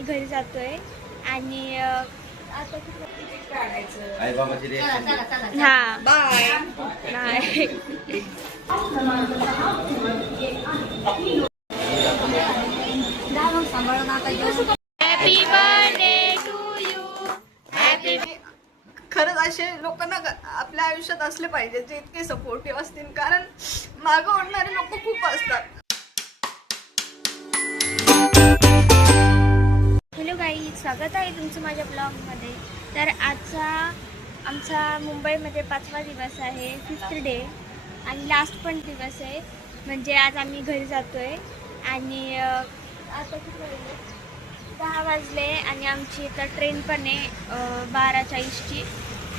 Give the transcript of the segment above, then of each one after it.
आम्ही घरी जातोय आणि आता हा बाय नाही happy birthday to you happy. खरंच असे लोकांना आपल्या आयुष्यात असले पाहिजे जे इतके सपोर्टिव्ह असतील, कारण मागं ओढणारे लोक खूप असतात. हॅलो गाई, स्वागत आहे तुमचं माझ्या ब्लॉगमध्ये. तर आमचा मुंबईमध्ये 5वा दिवस आहे, 5th डे आणि लास्ट पण दिवस आहे. म्हणजे आज आम्ही घरी जातोय आणि आता किती वाजले? 10 वाजले आणि आमची आता ट्रेन पण आहे 12:40ची.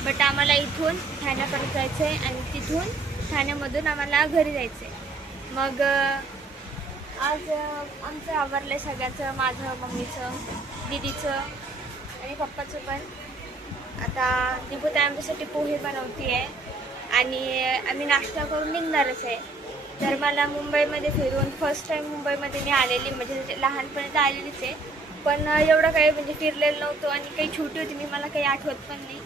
बट आम्हाला इथून ठाण्यापर्यंत जायचं आहे आणि तिथून ठाण्यामधून आम्हाला घरी जायचं आहे. मग आज आमचं आवरलं आहे सगळ्यांचं, माझं, मम्मीचं, दीदीचं आणि पप्पाचं पण. आता दीपूताई आमच्यासाठी पोहे बनवते आहे आणि आम्ही नाश्ता करून निघणारच आहे. तर मला मुंबईमध्ये फिरून फर्स्ट टाईम मुंबईमध्ये मी आलेली, म्हणजे लहानपणी तर आलेलीच आहे, पण एवढं काही म्हणजे फिरलेलं नव्हतं आणि काही छोटी होती मी, मला काही आठवत पण नाही.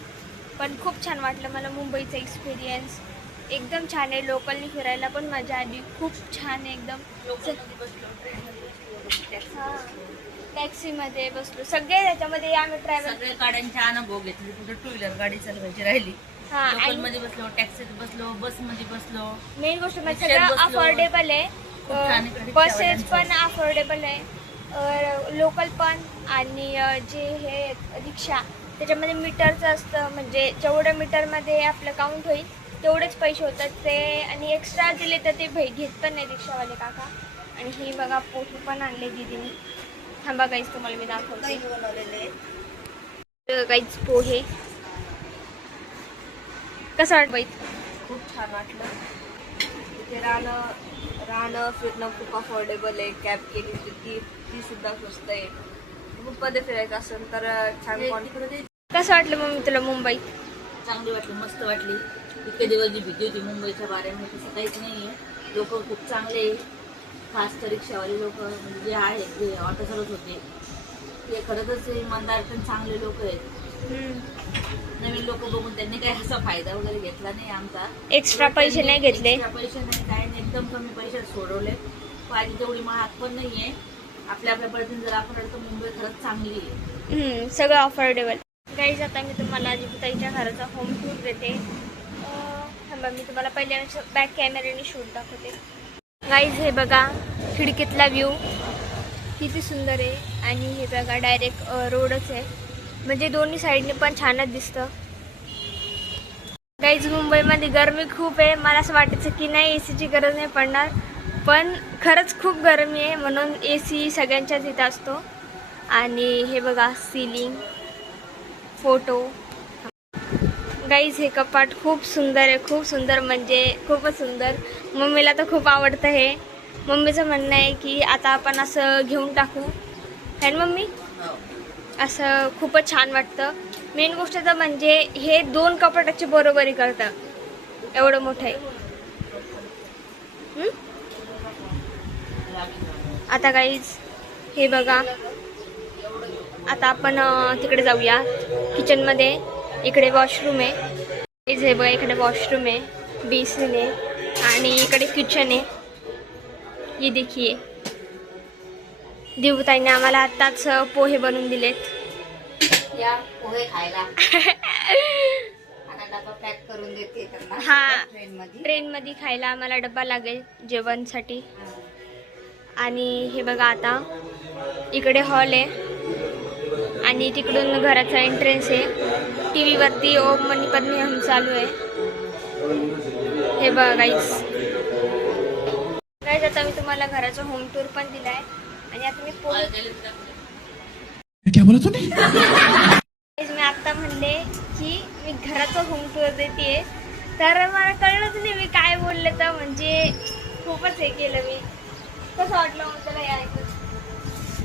पण खूप छान वाटलं मला मुंबईचा एक्सपिरियन्स. एकदम छान आहे, लोकलनी फिरायला पण मजा आली, खूप छान आहे एकदम. हां, टॅक्सीमध्ये बसलो सगळे, त्याच्यामध्ये आम्ही ट्रॅव्हल सगळ्या गाड्यांचे अनुभव घेतले. कुठे टू व्हीलर गाडी चालवायची राहिली, हां, लोकल मध्ये बसलो, टॅक्सीत बसलो, बस मध्ये बसलो. मेन गोष्ट म्हणजे सगळं अफोर्डेबल आहे. बसेस पण अफोर्डेबल आहे, लोकल पण, आणि जे हे रिक्षा त्याच्यामध्ये मीटरचं असतं, म्हणजे जेवढ्या मीटरमध्ये आपलं काउंट होईल तेवढेच पैसे होतात ते, आणि एक्स्ट्रा दिले तर ते घेत पण नाही रिक्षावाले काका. आणि ही बघा पोहे पण आणले दीदीने. थांबा गाईज तुम्हाला मी दाखवते. गाईज पोहे कसं वाटतं? खूप छान वाटलं. इथे राहणं फिरणं खूप अफोर्डेबल आहे. कॅब केली होती ती सुद्धा स्वस्त आहे. ग्रुपमध्ये फिरायचं असेल तर छान. कसं वाटलं मम्मी तुला मुंबई? चांगली वाटली, मस्त वाटली. इतके दिवस जी भीती होती मुंबईच्या बारेमध्ये तसं काहीच नाहीये. लोक खूप चांगले, खास तर रिक्षावाले लोक म्हणजे जे आहेत, जे ऑटो चालवत होते ते खरंच इमानदार पण चांगले लोक आहेत. नवीन लोक बघून त्यांनी काही असा फायदा वगैरे घेतला नाही आमचा. एक्स्ट्रा पैसे नाही घेतले, एक्स्ट्रा पैसे नाही, काय नाही, एकदम कमी पैशात सोडवले. पाहिजे तेवढी महाग पण नाहीये. आपल्या पद्धतीने जर आपण तर मुंबई खरंच चांगली आहे. सगळं अफोर्डेबल. गाईज आता मी तुम्हाला दीपूताईच्या घराचा होम टूर देते. थांबा, मी तुम्हाला पहिले बॅक कॅमेऱ्याने शूट दाखवते. गाईज हे बघा खिडकीतला व्ह्यू किती सुंदर आहे, आणि हे बघा डायरेक्ट रोडच आहे, म्हणजे दोन्ही साईडने पण छानच दिसतं. गाईज मुंबईमध्ये गरमी खूप आहे. मला असं वाटायचं की नाही AC ची गरज नाही पडणार, पण खरंच खूप गरमी आहे, म्हणून AC सगळ्यांच्याच इथं असतो. आणि हे बघा सिलिंग, फोटो. गाईज हे कपाट खूप सुंदर आहे, खूप सुंदर, म्हणजे खूपच सुंदर. मम्मीला तर खूप आवडतं हे. मम्मीचं म्हणणं आहे की आता आपण असं घेऊन टाकू, है ना मम्मी? असं खूपच छान वाटतं. मेन गोष्ट तर म्हणजे हे 2 कपाटाची बरोबरी करतं, एवढं मोठं आहे. आता गाईज हे बघा, आता आपण तिकडे जाऊया किचनमध्ये. इकडे वॉशरूम आहे, हे बघा इकडे वॉशरूम आहे, बेसिन आहे, आणि इकडे किचन आहे. ये देखिए, दीपूताईने आम्हाला आत्ताच पोहे बनवून दिलेत. या पोहे खायला डबा पॅक करून देते त्यांना. हा, ट्रेनमध्ये खायला आम्हाला डब्बा लागेल जेवणसाठी. आणि हे बघा आता इकडे हॉल आहे आणि तिकडून घराचा एंट्रन्स आहे. TV वरती ओम मनी पद्मे हम चालू आहे. हे बघा गाईज, आता मी तुम्हाला घराचा होम टूर पण दिलाय. आणि आता मी मी आता म्हणले की मी घराचा होम टूर देते, तर मला कळलंच नाही मी काय बोलले, तर म्हणजे खूपच हे केलं मी. कसं वाटलं मग त्याला हे ऐकून?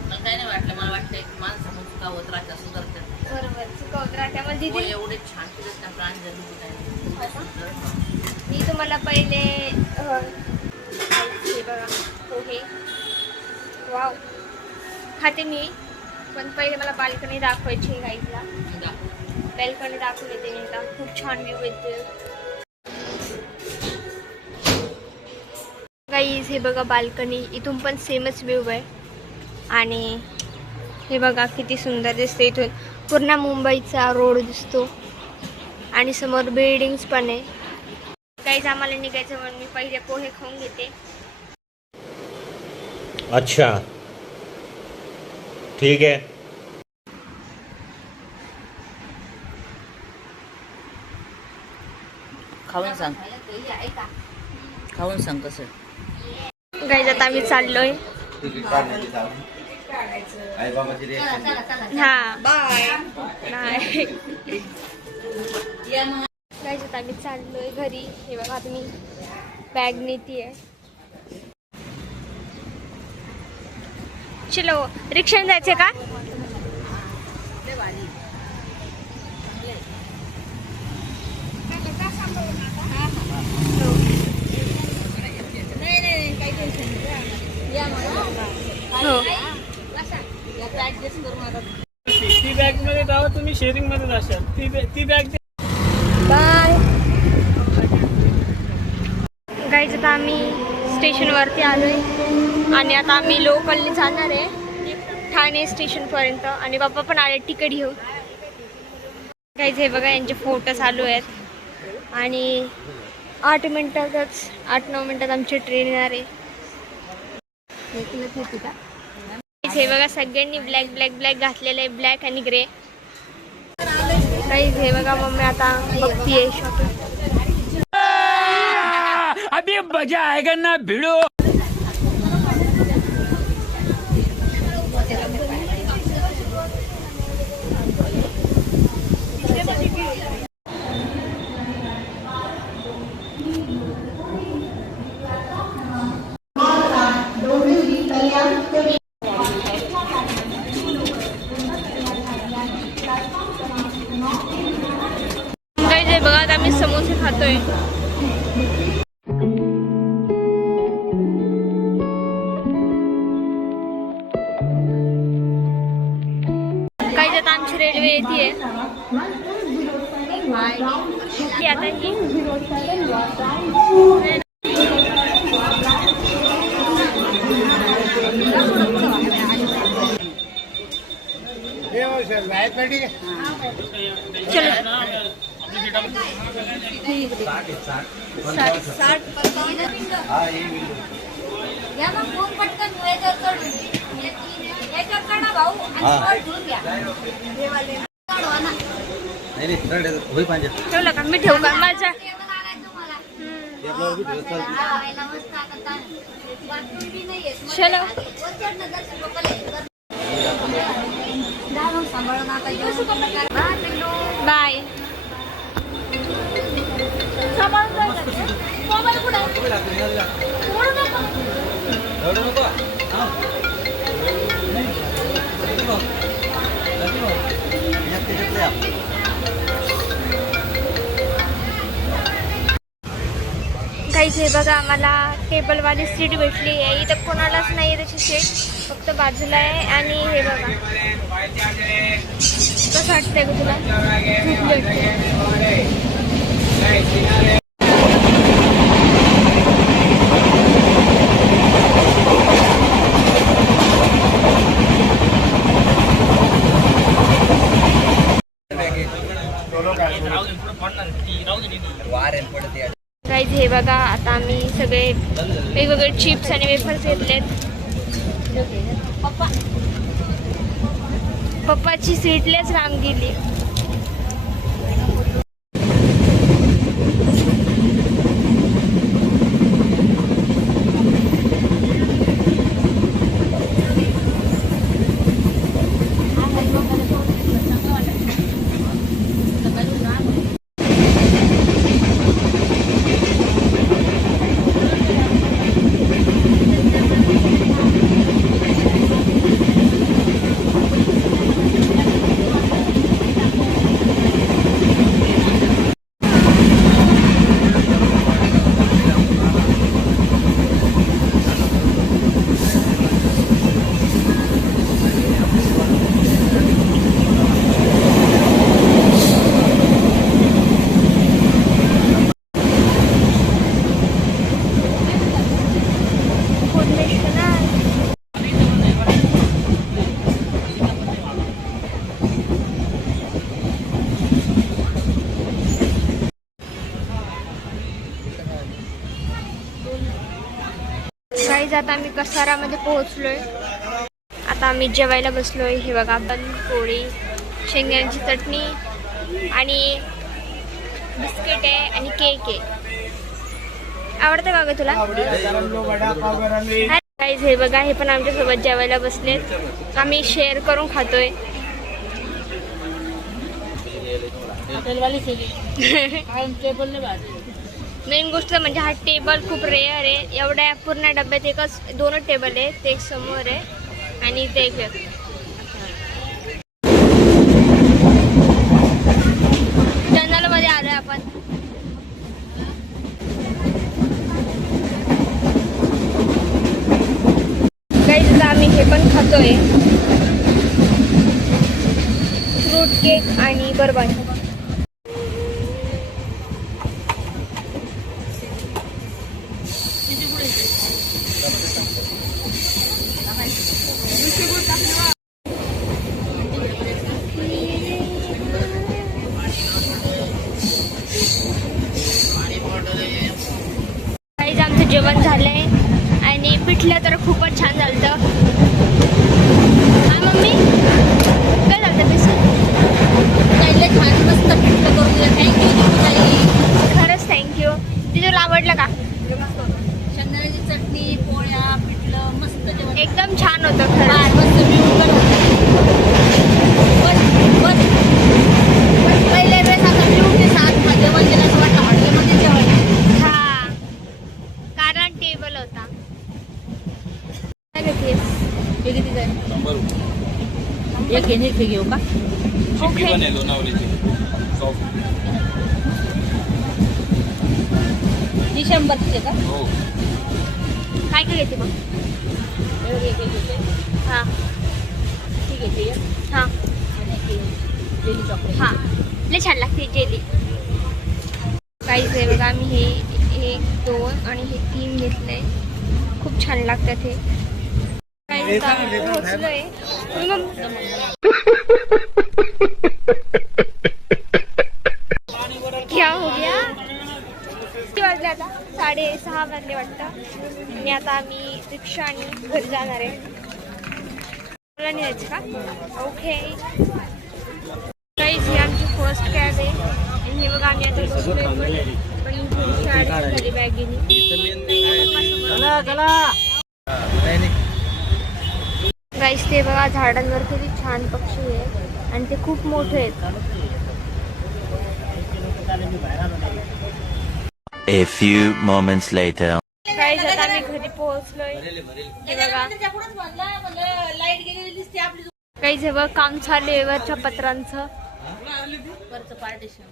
मला काय नाही वाटलं, मला वाटतं की माणसं चुकावत राहतात, सुधारतात. बरोबर, चुकावत राहत्या. मग दीदी एवढे छान केलं ना प्राण जरूर. मी तुम्हाला पहिले हे बघा पोहे, वाव, खाते मी. पण पहिले मला बाल्कनी दाखवायची आहे गाईजला. बाल्कनी दाखवली ते हिला. खूप छान व्ह्यू येते गाईज. हे बघा बाल्कनी, इथून पण सेमच व्ह्यू आहे. आणि हे बघा किती सुंदर दिसते. इथून पूर्ण मुंबईचा रोड दिसतो आणि समोर बिल्डिंग्स पण आहे. काहीच आम्हाला निघायचं म्हणून मी पहिले पोहे खाऊन घेते. अच्छा ठीक है. खाऊन सांग, खाऊन सांग कसं. गाईज आता आम्ही चाललोय. हा बाय. गाईज आता आम्ही चाललोय घरी. हे बघा तुम्ही बॅग नेतीये. चलो रिक्षाने जायचंय का? हो. ती बॅग मध्ये जावं, तुम्ही शेअरिंग मध्ये जाशाल. ती बॅग बाय. गाईज आता आम्ही स्टेशनवरती आलोय आणि आता आम्ही लोकलने जाणार आहे ठाणे स्टेशनपर्यंत. आणि बाप्पा पण आले तिकीट घेऊन. गाईज हे बघा यांचे फोटो चालू आहेत आणि 8-9 मिनिटात आमची ट्रेन येणार आहे. हे बघा सगळ्यांनी ब्लॅक ब्लॅक ब्लॅक घातलेलं आहे, ब्लॅक आणि ग्रे. गाईज हे बघा मम्मी आता बघतीये शॉपिंग. अभी मजा आएगा ना भिड़ो. गाईज हे बघा आता आम्ही समोसे खातोय. गाईज आता आमची रेल्वे येते. आता ही ठेवलं का? मी ठेवू का? माझ्या चलो बाय. काहीच हे बघा आम्हाला टेबलवाली सीट भेटली आहे. इथं कोणालाच नाही आहे तशी सीट, फक्त बाजूला आहे. आणि हे बघा कसं वाटतंय का तुला? गाईज हे बघा आता आम्ही सगळे वेगवेगळे चिप्स आणि वेफर्स घेतलेत. पप्पाची सीटलेच रांग गेली. गाईज आता आम्ही कसारामध्ये पोहोचलोय. आता आम्ही जेवायला बसलोय. हे बघा, बन पोळी, शेंगदाण्याची चटणी आणि बिस्किट आहे आणि केक आहे. आवडतं का ग तुला? गाईज हे बघा, हे पण आमच्यासोबत जेवायला बसलेत. आम्ही शेअर करून खातोय. मेन गोष्ट म्हणजे हा टेबल खूप रेअर आहे. एवढ्या पूर्ण डब्यात एकच 2च टेबल आहे. ते एक समोर आहे आणि ते एक जंगलमध्ये आलोय आपण. गाईज आम्ही हे पण खातोय, फ्रूट केक आणि बर्बन. गाईज आमचं जेवण झालंय आणि पिठलं तर खूपच छान झालं. हा मम्मी, काय झालं पिठलं? छान मस्त पिठलं करून दिलं. थँक्यू. खरंच थँक्यू. ती तुला आवडलं का? शेंगदाण्याची चटणी, पोळ्या, पिठलं मस्त जेवण. एकदम छान होतं खरं. मस्त व्ह्यू पण बस पहिले वेळेस आता व्ह्यू ते साथ मध्ये म्हणजे असं वाटलं हॉटेलमध्ये जेवण. हा, कारण टेबल होता. काय घेतेस? हे किती जाईल? एक घेणे एक घेऊ का? ओके. ही 100ची आहे का? काय काय घेते मग? एक घेते. हां ती घेते एक. हां आणि जेली चॉकलेट. हां, लय छान लागते जेली. काहीच आहे बघा, आम्ही हे 1, 2 आणि हे 3 घेतले. खूप छान लागतात हे. काही पोहोचलोय. क्या हो गया? किती वाजले आता? 6:30 वाजले वाटतं. आणि आता आम्ही रिक्षा आणि घरी जाणार आहे. मला न्यायचं का? ओके. काहीच ही आमची फर्स्ट कॅब आहे. आणि हे बघा, आम्ही आता बसलोय पण शाळेत झाली बॅगेनी. गाईस ते बघा, झाडांवर किती छान पक्षी आहे आणि ते खूप मोठे आहेत. A few moments later. गाईस आता आम्ही घरी पोहोचलोय. हे बघा लाईट गेलेली दिसते आपली. गाईस हे बघा, काम चालू आहे वरच्या पत्रांचं. वरचं पार्टिशन.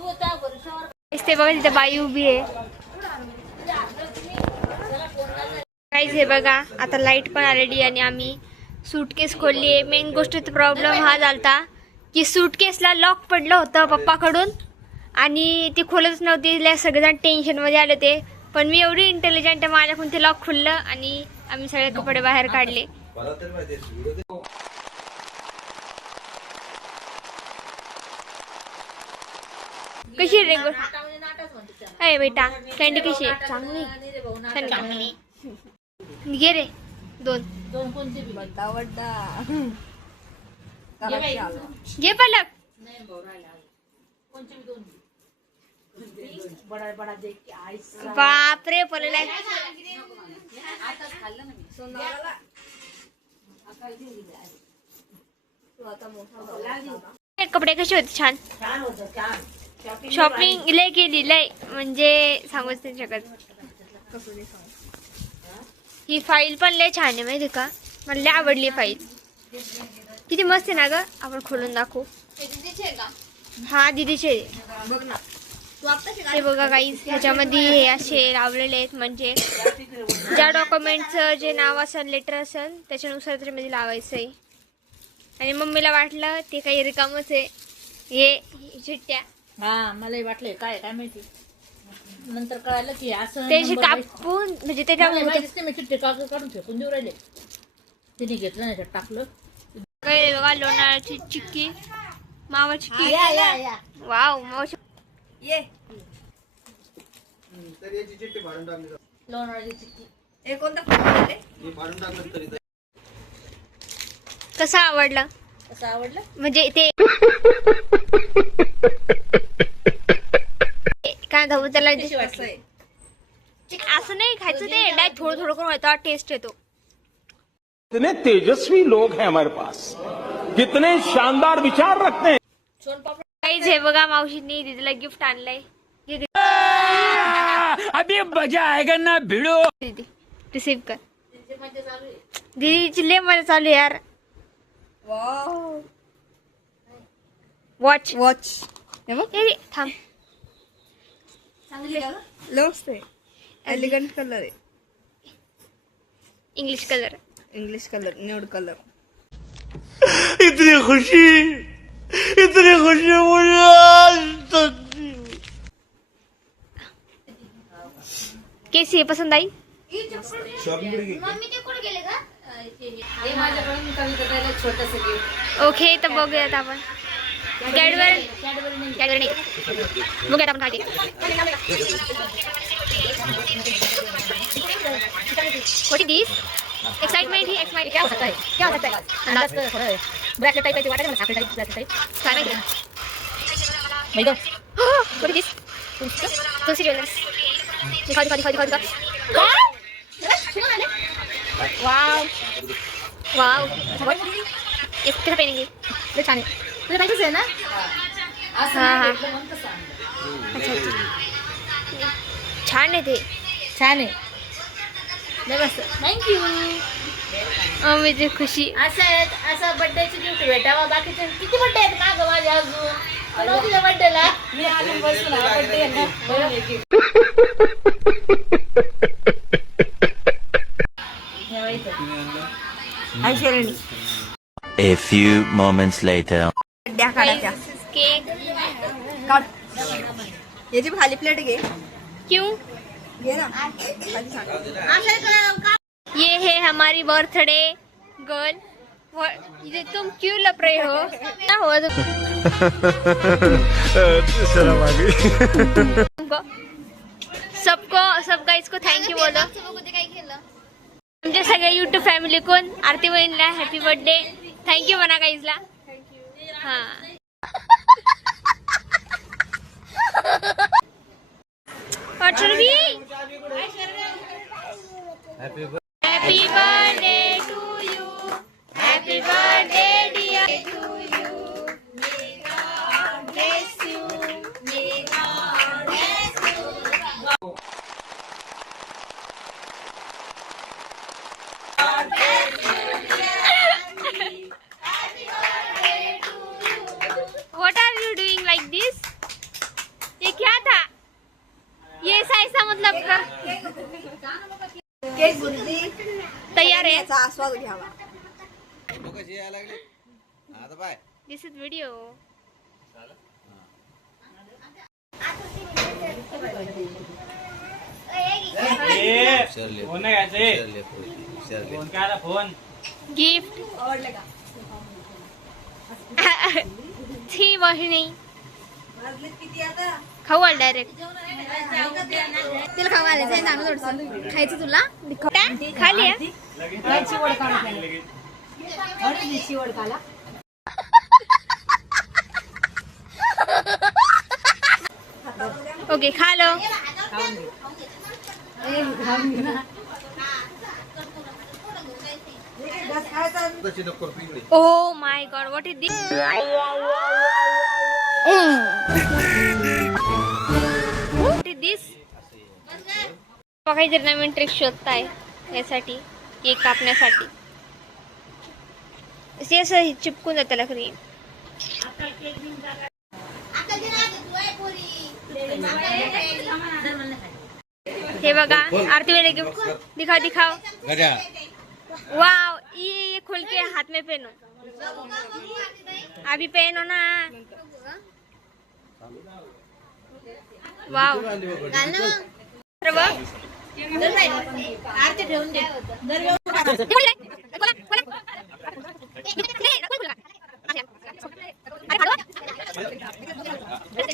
गाईस ते बघा, तिथे बाई उभी आहे. गाईस हे बघा, आता लाईट पण आलेली आणि आम्ही सूटकेस खोलली आहे. मेन गोष्टीचा प्रॉब्लेम हा झालता की सूटकेसला लॉक पडलं होतं पप्पाकडून आणि ती खोलतच नव्हती. सगळेजण टेन्शनमध्ये आले ते, पण मी एवढी इंटेलिजंट आहे, माझ्याकडून ते लॉक खुललं आणि आम्ही सगळे कपडे बाहेर काढले. कशी रे अय बेटा, कॅन्डी कशी आहे? चांगली. घे रे 2. दोन कोणते बी बड्डा बड्डा घे पलक. नाही भाऊ राहिला. कोणते बी दोन. बडा बडा देख के आईस. बापरे पलक. आताच खाल्लं ना मी. सोनाला आता घेऊन गेले. तू आता मोठा कपडे कसे होते? छान. छान होतं छान. शॉपिंग लय केली, लय म्हणजे सांगूच नाही शकत. ही फाईल पण लय छान आहे माहिती का? मला लय आवडली फाईल. किती मस्त आहे ना ग. आपण खोलून दाखवू. हा दीदीचे बघ ना. ते बघा गाईस, ह्याच्यामध्ये हे असे लावलेले आहेत म्हणजे ज्या डॉक्युमेंटचं जे नाव असेल, लेटर असेल, त्याच्यानुसार त्याच्यामध्ये लावायचं आहे. आणि मम्मीला वाटलं ते काही रिकामच आहे. हे चिठ्ठ्या हा मलाही वाटलंय काय माहिती. नंतर कळालं की असं त्याचे कापून म्हणजे त्याच्यामध्ये मी चिठ्ठी काढून फेकून देऊ राहिले. तिने घेतलं नाही त्यात टाकलं. काय बघा, लोणावळ्याची चिक्की, मावा चिक्की. या वाव, मावा ये लोणावळ्याची चिक्की. हे कोणता फ्लेवर आहे? कसा आवडला कसं आवडलं? म्हणजे ते काय म्हणतात त्याला कशी वाटली? असं नाही खायचं ते डायरेक्ट थोडं थोडं करून व्हायचा टेस्ट येतो. कितने तेजस्वी लोग हैं हमारे पास, कितने शानदार विचार रखते हैं. सोनपापड काहीच हे बघा मावशींनी दीदीला गिफ्ट आणलंय. अभी मजा आएगा ना भिड़ो. दीदी रिसीव कर. तिची मजा चालू आहे. दीदीची लय मजा चालू आहे यार. वाव. Watch watch. हे बघ. थांब. चांगली का गं? लव्स आहे. एलिगंट कलर आहे. English colour. English colour, nude colour. इतनी खुशी मुझे आज तक. कैसी है, पसंद आई? हे माझ्याकडून कविता द्यायला छोटस गिफ्ट. ओके तर बघूयात आपण. कॅडबरी नाही बघूयात आपण काय ते. What is this? Excitement he excitement क्या हो सकता है? क्या हो सकता है? अंदाज तो थोड़ा है. ब्रैकेट टाइप वाटर है ना, साखर टाइप ब्रैकेट टाइप. काय माहिती? भाई दो. What is this? Tulsi jewellers. दिखा. वाव. एक तरह पहनेंगे. ये छाने. तुझे पाहिजेच आहे ना? असं हा, नाही हा. भेटलं म्हणून सांग. अच्छा. छान आहे ते. छान आहे. लय मस्त. थँक्यू. म्हणजे खुशी. असं बर्थडेची गिफ्ट भेटावा. बाकीचे किती बर्थडे आहेत मागं माझ्या अजून. नव्हतीच्या बर्थडेला मी आली बसून बर्थडे आहे ऐश्वर्यानी A few moments later. द्या काढायच्या. केक. काढ. याची खाली प्लेट घे. क्यों? घे ना. खाली सांग. ये है हमारी बर्थडे गर्ल. ये तुम क्यों लप रहे हो? क्या हुआ तुमको? सबका इसको थँक्यू बोलो. तुमच्या सगळ्या युट्यूब फॅमिली कोण आरती बहिणीला हॅपी बर्थडे थँक्यू म्हणा गाईजला. हा happy birthday to you. Happy birthday dear to you. May God bless you. May God bless you. What are you doing like this? ये क्या था? ये ऐसा मतलब कर. केक बुंदी. तयार आहे. याचा आस्वाद घ्यावा. दिस इज व्हिडिओ. फोन नाही घ्यायचे. फोन काय आला फोन. गिफ्ट. थी वाहिनी किती आता? खाऊ आल डायरेक्ट. तिला खाऊ घालायचं सांग थोडंसं. खायचं तुला? खाली आहे. ओके खा low. Oh my God, what is this? What is this? काहीतरी नवीन ट्रिक शोधताय यासाठी केक कापण्यासाठी. असं चिपकून जात त्याला क्रीम. हे बघा आरती वाले गिफ्ट. दिखाओ. वाव. ये खोल के हाथ में पहनो. अभी पहनो ना. वाव. आरती ठेवून दे.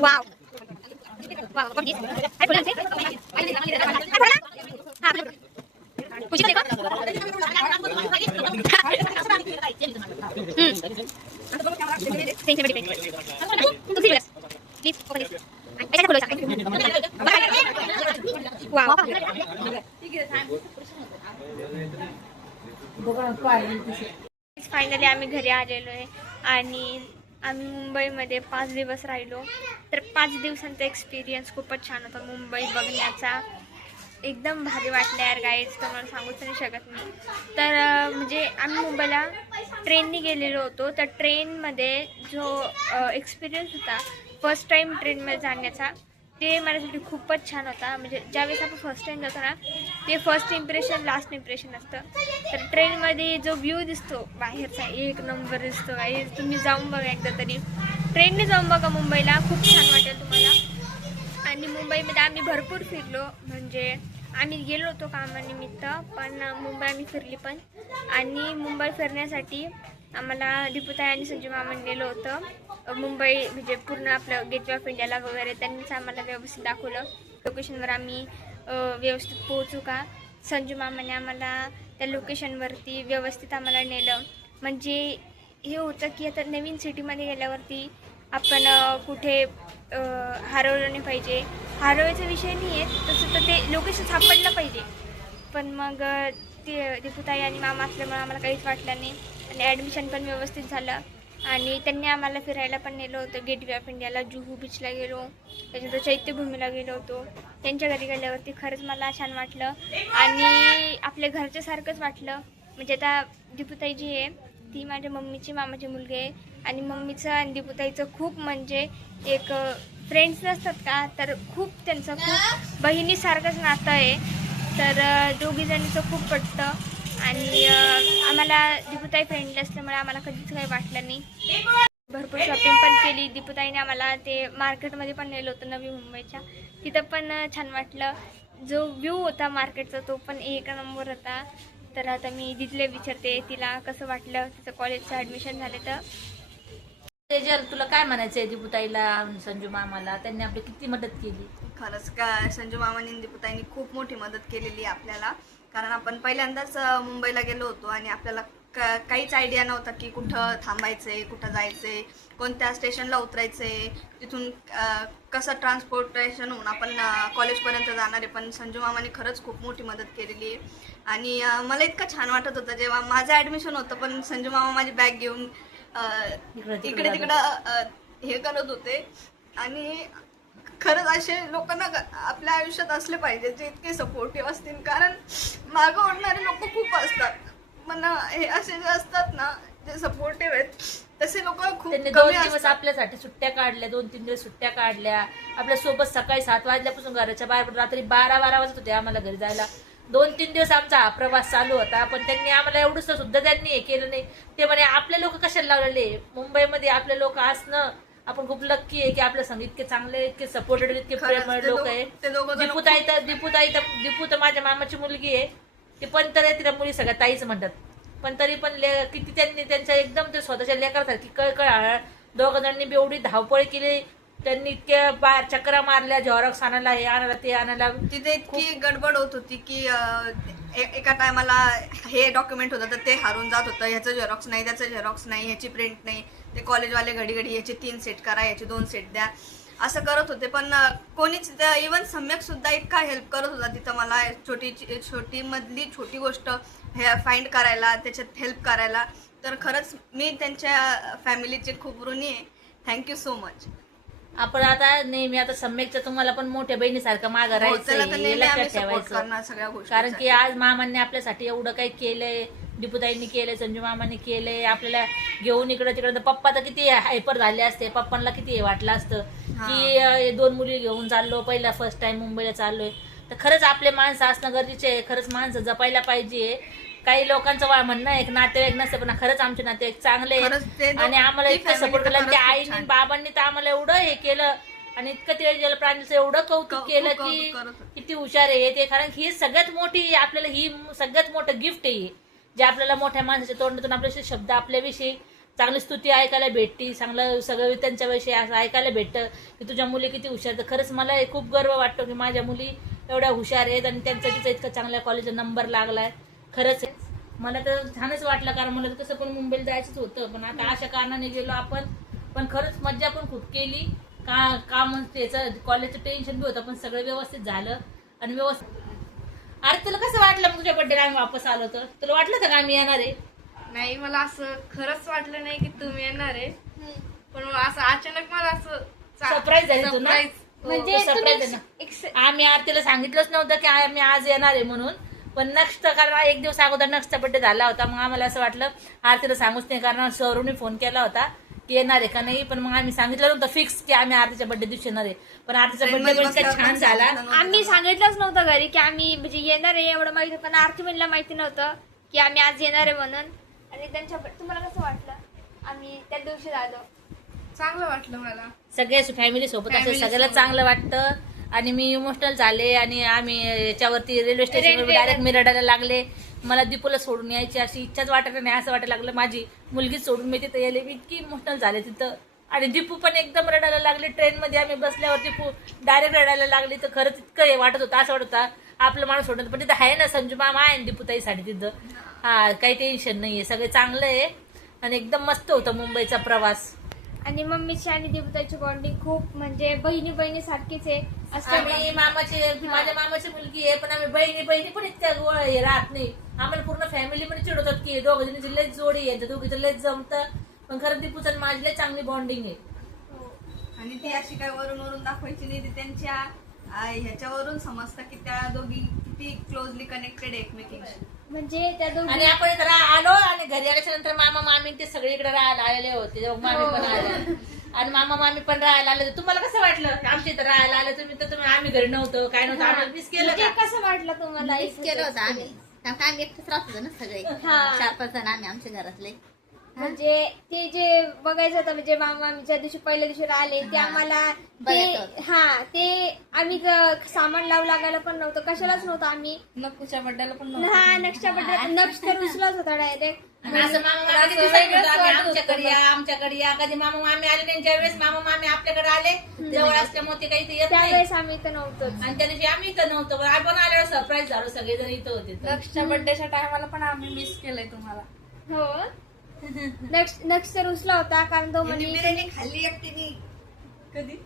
वाव. वाव. फायनली आम्ही घरी आलेलो आहे आणि आम्ही मुंबईमध्ये 5 दिवस राहिलो. तर 5 दिवसांचा एक्सपिरियन्स खूपच छान होता मुंबई बघण्याचा. एकदम भारी वाटलं यार गाईज, तुम्हाला सांगूच नाही शकत मी. तर म्हणजे आम्ही मुंबईला ट्रेननी गेलेलो होतो. तर ट्रेनमध्ये जो एक्सपिरियन्स होता फर्स्ट टाईम ट्रेनमध्ये जाण्याचा, ते माझ्यासाठी खूपच छान होता. म्हणजे ज्यावेळेस आपण फर्स्ट टाईम जातो ना, ते फर्स्ट इम्प्रेशन लास्ट इम्प्रेशन असतं. तर ट्रेनमध्ये जो व्ह्यू दिसतो बाहेरचा एक नंबर दिसतो गाईज. तुम्ही जाऊन बघा एकदा तरी, ट्रेनने जाऊन बघा मुंबईला, खूप छान वाटेल तुम्हाला. आणि मुंबईमध्ये आम्ही भरपूर फिरलो. म्हणजे आम्ही गेलो होतो कामानिमित्त, पण मुंबई आम्ही फिरली पण. आणि मुंबई फिरण्यासाठी आम्हाला दीपूताई आणि संजू मामांनी नेलं होतं मुंबई. म्हणजे पूर्ण आपलं गेटवे ऑफ इंडियाला वगैरे त्यांनीच आम्हाला व्यवस्थित दाखवलं. लोकेशनवर आम्ही व्यवस्थित पोहोचू का. संजू मामाने आम्हाला त्या लोकेशनवरती व्यवस्थित आम्हाला नेलं. म्हणजे हे होतं की आता नवीन सिटीमध्ये गेल्यावरती आपण कुठे हरवलं नाही पाहिजे. हरवायचा विषय नाही आहे तसं, तर ते लोकेशन सापडलं पाहिजे. पण मग ते दीपूताई आणि मामा असल्यामुळे आम्हाला काहीच वाटलं नाही. आणि ॲडमिशन पण व्यवस्थित झालं. आणि त्यांनी आम्हाला फिरायला पण नेलं होतं. गेटवे ऑफ इंडियाला, जुहू बीचला गेलो, त्याच्यानंतर चैत्यभूमीला गेलो होतो. त्यांच्या घरी गेल्यावरती खरंच मला छान वाटलं आणि आपल्या घरच्यासारखंच वाटलं. म्हणजे आता दीपूताई जी आहे ती माझ्या मम्मीची मामाची मुलगी आहे. आणि मम्मीचं आणि दीपूताईचं खूप म्हणजे एक फ्रेंड्स नसतात का, तर खूप त्यांचं खूप बहिणीसारखंच नातं आहे. तर दोघीजणीचं खूप पटतं. आणि आम्हाला दीपूताई फ्रेंडली असल्यामुळे आम्हाला कधीच काही वाटलं नाही. भरपूर शॉपिंग पण केली. दीपूताईने आम्हाला ते मार्केटमध्ये पण नेलं होतं नवी मुंबईच्या, तिथं पण छान वाटलं. जो व्ह्यू होता मार्केटचा तो पण एक नंबर होता. तर आता मी दिदीला विचारते तिला कसं वाटलं तिचं कॉलेजचं ॲडमिशन झालं. तर तेजल, तुला काय म्हणायचं आहे दीपूताईला, संजू मामाला, त्यांनी आपली किती मदत केली? खरंच काय संजू मामानी आणि दीपूताईंनी खूप मोठी मदत केलेली आहे आपल्याला. कारण आपण पहिल्यांदाच मुंबईला गेलो होतो आणि आपल्याला काहीच आयडिया नव्हता की कुठं थांबायचंय, कुठं जायचंय, कोणत्या स्टेशनला उतरायचंय, तिथून कसं ट्रान्सपोर्टेशन होऊन आपण कॉलेजपर्यंत जाणार आहे. पण संजू मामाने खरंच खूप मोठी मदत केलेली आहे. आणि मला इतकं छान वाटत होतं जेव्हा माझं ॲडमिशन होतं, पण संजू मामा माझी बॅग घेऊन इकडे तिकडं हे करत होते. आणि खरंच असे लोकांना आपल्या आयुष्यात असले पाहिजे जे इतके सपोर्टिव्ह असतील. कारण मागं ओढणारे लोक खूप असतात, पण हे असे जे असतात ना, जे सपोर्टिव्ह आहेत, तसे लोक खूप त्यांनी कमी 2 दिवस असतात. आपल्यासाठी सुट्ट्या काढल्या, 2-3 दिवस सुट्ट्या काढल्या आपल्या सोबत. सकाळी 7 वाजल्यापासून घराच्या बाहेर, रात्री 12 वाजत होते आम्हाला घरी जायला. 2-3 दिवस आमचा हा प्रवास चालू होता. पण त्यांनी आम्हाला एवढंच सुद्धा त्यांनी हे केलं नाही. ते म्हणे आपले लोक कशाला लावलेले, मुंबईमध्ये आपले लोक असणं, आपण खूप लक्की आहे की आपल्या संग इतके चांगले, इतके सपोर्टेड, इतके प्रेमळ लोक आहे. दीपू तर माझ्या मामाची मुलगी आहे. ती पण तर तिला मुली सगळ्या ताईच म्हणतात. पण तरी पण किती त्यांनी त्यांच्या एकदम ते स्वतःच्या लेकरासारखी कळकळ दोघं जणांनी बी एवढी धावपळ केली. त्यांनी इतक्या बाहेर चक्रा मारल्या, झेरॉक्स आणायला, हे आणायला, ते आणायला. तिथे इतकी गडबड होत होती की एका टायमाला हे डॉक्युमेंट होतं तर ते हारून जात होतं. ह्याचं झेरॉक्स नाही, त्याचं झेरॉक्स नाही, ह्याची प्रिंट नाही. ते कॉलेजवाले घडी घडी ह्याचे 3 सेट करा, ह्याचे 2 सेट द्या, असं करत होते. पण कोणीच, इवन सम्यक सुद्धा इतका हेल्प करत होता तिथं मला. छोटी गोष्ट हे फाइंड करायला, त्याच्यात हेल्प करायला. तर खरंच मी त्यांच्या फॅमिलीचे खूप ऋणी आहे. Thank you so much. आपण आता नेहमी आता सम्यकचं तुम्हाला पण मोठ्या बहिणीसारखं मागं राहायचं, लक्षात ठेवायचं. कारण की आज मामांनी आपल्यासाठी एवढं काही केलंय, दीपूताईंनी केलंय, संजू मामांनी केलंय, आपल्याला घेऊन इकडं तिकडं. पप्पा तर किती हायपर झाले असते, पप्पांना किती हे वाटलं असतं की 2 मुली घेऊन चाललो, पहिला फर्स्ट टाइम मुंबईला चाललोय. तर खरंच आपले माणसं असणं गरजेचे आहे. खरंच माणसं जपायला पाहिजे. काही लोकांचं म्हणणं एक नातेवाईक नसते, पण खरंच आमचे नातेवाईक चांगले आणि आम्हाला इतकं सपोर्ट केलं. त्या आईने बाबांनी तर आम्हाला एवढं हे केलं आणि इतकं ते जलप्राणीचं एवढं कौतुक केलं की किती हुशार आहे ते. कारण ही सगळ्यात मोठी आपल्याला, ही सगळ्यात मोठं गिफ्ट आहे जे आपल्याला मोठ्या माणसाच्या तोंडातून आपल्याशी शब्द, आपल्याविषयी चांगली स्तुती ऐकायला भेटती, चांगलं सगळं त्यांच्याविषयी असं ऐकायला भेटतं की तुझ्या मुली किती हुशार. तर खरंच मला खूप गर्व वाटतो की माझ्या मुली एवढ्या हुशार आहेत आणि त्यांचा तिचा इतका चांगल्या कॉलेजचा नंबर लागलाय. खरंच मला तर छानच वाटलं. कारण मला तर कसं पण मुंबईला जायचंच होतं, पण आता अशा कारणाने गेलो आपण. पण खरंच मज्जा पण खूप केली. काम त्याचं कॉलेजचं टेन्शन बी होतं, पण सगळं व्यवस्थित झालं आणि व्यवस्थित. अरे तुला कसं वाटलं मग तुझ्या बड्डेला आम्ही वापस आलो तर? तुला वाटलं होतं का आम्ही येणार आहे? नाही, मला असं खरंच वाटलं नाही की तुम्ही येणार आहे, पण असं अचानक मला असं सरप्राईज झाली तुला? म्हणजे सरप्राईज तुम्ही आहे ना. आम्ही आरतीला सांगितलंच नव्हतं की आम्ही आज येणार आहे म्हणून, पण नेक्स्ट कारण एक दिवस अगोदर नेक्स्टचा बड्डे झाला होता, मग आम्हाला असं वाटलं आरतीला सांगूच नाही, कारण सौरवने फोन केला होता की येणार आहे का नाही, पण मग आम्ही सांगितलं नव्हतं फिक्स की आम्ही आरतीच्या बड्डे दिवशी येणार आहे. पण आरतीचा बड्डे पण इतका छान झाला. आम्ही सांगितलंच नव्हतं घरी की आम्ही म्हणजे येणार आहे एवढं माहिती, पण आरती म्हणला माहिती नव्हतं की आम्ही आज येणार आहे म्हणून. आणि त्यांच्या तुम्हाला कसं वाटलं आम्ही त्या दिवशी आलो? चांगलं वाटलं मला. सगळ्या फॅमिली सोबत असं सगळ्याला चांगलं वाटतं. आणि मी इमोशनल झाले आणि आम्ही याच्यावरती रेल्वे स्टेशनवर डायरेक्ट मी रडायला लागले. मला दीपूला सोडून यायची अशी इच्छाच वाटत नाही, असं वाटायला लागलं माझी मुलगी सोडून मी तिथं यायले. मी इतकी इमोशनल झाले तिथं. आणि दीपू पण एकदम रडायला लागले. ट्रेनमध्ये आम्ही बसल्यावर दीपू डायरेक्ट रडायला लागली. तर खरंच इतकं हे वाटत होतं, असं वाटत होतं आपलं माणूस सोडत. पण तिथं आहे ना संजू मामा आहे दीपूताईसाठी तिथं. हा, काही टेन्शन नाहीये, सगळं चांगलं आहे आणि एकदम मस्त होतं मुंबईचा प्रवास. आणि मम्मीची आणि दीपूताईची बॉन्डिंग खूप म्हणजे बहिणी सारखीच आहे असं. आम्ही माझ्या मामाची मुलगी आहे, पण आम्ही बहिणी पण इतक्या गोळ हे राहत नाही. आम्हाला पूर्ण फॅमिलीमध्ये चिडवतात की दोघ जणीची लयच जोडी आहे, दोघीचं लयच जमतं. पण खरं दीपूचं आणि माझी लय चांगली बॉन्डिंग आहे. आणि ती अशी काय वरून दाखवायची नाही, ती त्यांच्या ह्याच्यावरून समजतं की त्या दोघी किती क्लोजली कनेक्टेड आहे एकमेकींशी. म्हणजे त्या दोघी. आणि आपण इथं आलो आणि घरी आल्याच्या नंतर मामा मामी ते सगळे इकडे राहायला आलेले होते. जेव्हा मामी पण आल्या आणि मामा मामी पण राहायला आले. तुम्हाला कसं वाटलं आमच्या इथं राहायला आले तुम्ही? आम्ही घरी नव्हतो, काय नव्हतं, आम्हाला मिस केलं म्हणजे का? कसं वाटलं तुम्हाला? मिस केलं होतं आम्ही, कारण आम्ही एकटेच राहत होतो ना सगळे, 4-5 जण आम्ही आमच्या घरातले. म्हणजे ते जे बघायचं होतं म्हणजे मामा आम्ही ज्या दिवशी पहिल्या दिवशी राहिले ते आम्हाला ते आम्ही सामान लावू लागायला पण नव्हतं, कशालाच नव्हतं. आम्ही नकुच्या बड्डेला पण नक्षच्या बड्डे नक्ष तर उचलाच होता डायरेक्ट. असं मामा मामी दिसायचं होतं, आमच्याकडे या कधी मामा मामी आले नाही. ज्यावेळेस मामा मामी आपल्याकडे आले जवळ असल्यामुळे ते काही येत नाही. त्यावेळेस आम्ही इथं नव्हतोच आणि त्या दिवशी आम्ही इथं नव्हतो, पण आपण आल्यावर सरप्राईज झालो, सगळेजण इथं होते. नक्षच्या बड्डेच्या टायमाला पण आम्ही मिस केलंय तुम्हाला. हो. नक्ष तर उचला होता कारण तो म्हणजे बिर्याणी खाल्ली एकटीने कधी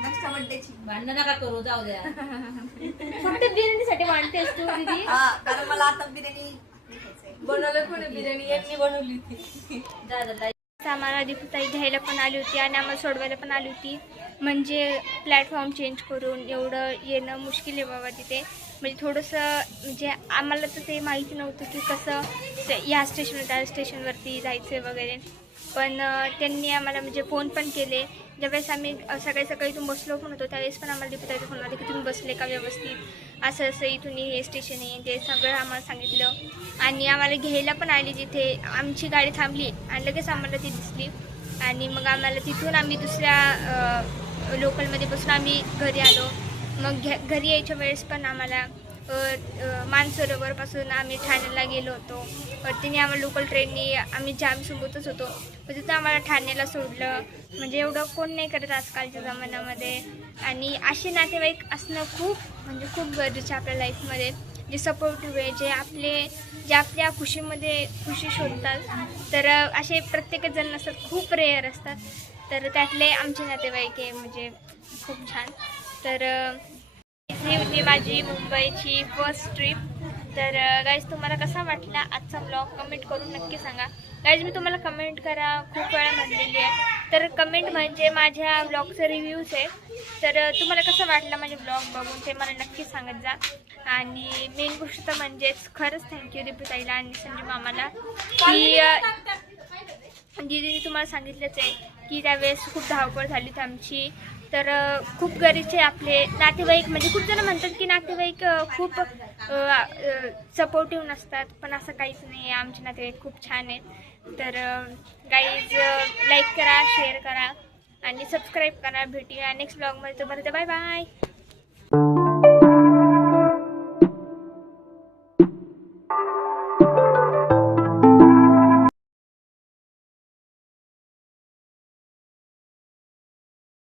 नक्षच्या बड्डेची. भांडण नका करू, जाऊ द्या. फक्त बिर्याणीसाठी मांडतेस तू दीदी? कारण मला आता बिर्याणी बनवलं कोणी, बिर्याणी यांनी बनवली होती. आम्हाला दीपूताई घ्यायला पण आली होती आणि आम्हाला सोडवायला पण आली होती. म्हणजे प्लॅटफॉर्म चेंज करून एवढं येणं मुश्किल आहे बाबा तिथे. म्हणजे थोडंसं म्हणजे आम्हाला तर ते माहिती नव्हतं की कसं या स्टेशनवर त्या स्टेशनवरती जायचं वगैरे. पण त्यांनी आम्हाला म्हणजे फोन पण केले. ज्यावेळेस आम्ही सकाळी इथून बसलो पण होतो त्यावेळेस पण आम्हाला दीपूताईचा फोन आला की तुम्ही बसले का व्यवस्थित, असं इथून हे स्टेशन आहे ते सगळं आम्हाला सांगितलं. आणि आम्हाला घ्यायला पण आली तिथे. आमची गाडी थांबली आणि लगेच आम्हाला ती दिसली आणि मग आम्हाला तिथून आम्ही दुसऱ्या लोकलमध्ये बसून आम्ही घरी आलो. मग घरी यायच्या वेळेस पण आम्हाला मानसरोवरपासून आम्ही ठाण्याला गेलो होतो. तिने आम्हाला लोकल ट्रेननी आम्ही जामसोबतच होतो, पण तिथं आम्हाला ठाण्याला सोडलं. म्हणजे एवढं कोण नाही करत आजकालच्या जमान्यामध्ये. आणि असे नातेवाईक असणं खूप गरजेचं आहे आपल्या लाईफमध्ये, जे सपोर्टिव्ह आहे, जे आपल्या खुशीमध्ये खुशी शोधतात. तर असे प्रत्येकच जण नसतात, खूप रेअर असतात. तर त्यातले आमचे नातेवाईक आहे म्हणजे खूप छान. तर ही होती माझी मुंबईची फर्स्ट ट्रिप. तर गाईज तुम्हाला कसा वाटला आजचा ब्लॉग कमेंट करून नक्की सांगा. गाईज मी तुम्हाला कमेंट करा खूप वेळा म्हणलेली आहे, तर कमेंट म्हणजे माझ्या ब्लॉगचे रिव्ह्यूज आहे. तर तुम्हाला कसं वाटलं माझे ब्लॉग बघून ते मला नक्की सांगत जा. आणि मेन गोष्ट तर म्हणजेच खरंच थँक्यू दीपूताईला आणि संजू मामाला की दीदीने तुम्हाला सांगितलंच आहे की त्यावेळेस खूप धावपळ झाली होती आमची. तर खूप गरजेचे आपले नातेवाईक. म्हणजे खूप जण म्हणतात की नातेवाईक खूप सपोर्टिव्ह नसतात, पण असं काहीच नाही आहे. आमचे नातेवाईक खूप छान आहेत. तर गाईज लाईक करा, शेअर करा आणि सबस्क्राईब करा. भेटूया नेक्स्ट ब्लॉगमध्ये. तोपर्यंत बाय बाय.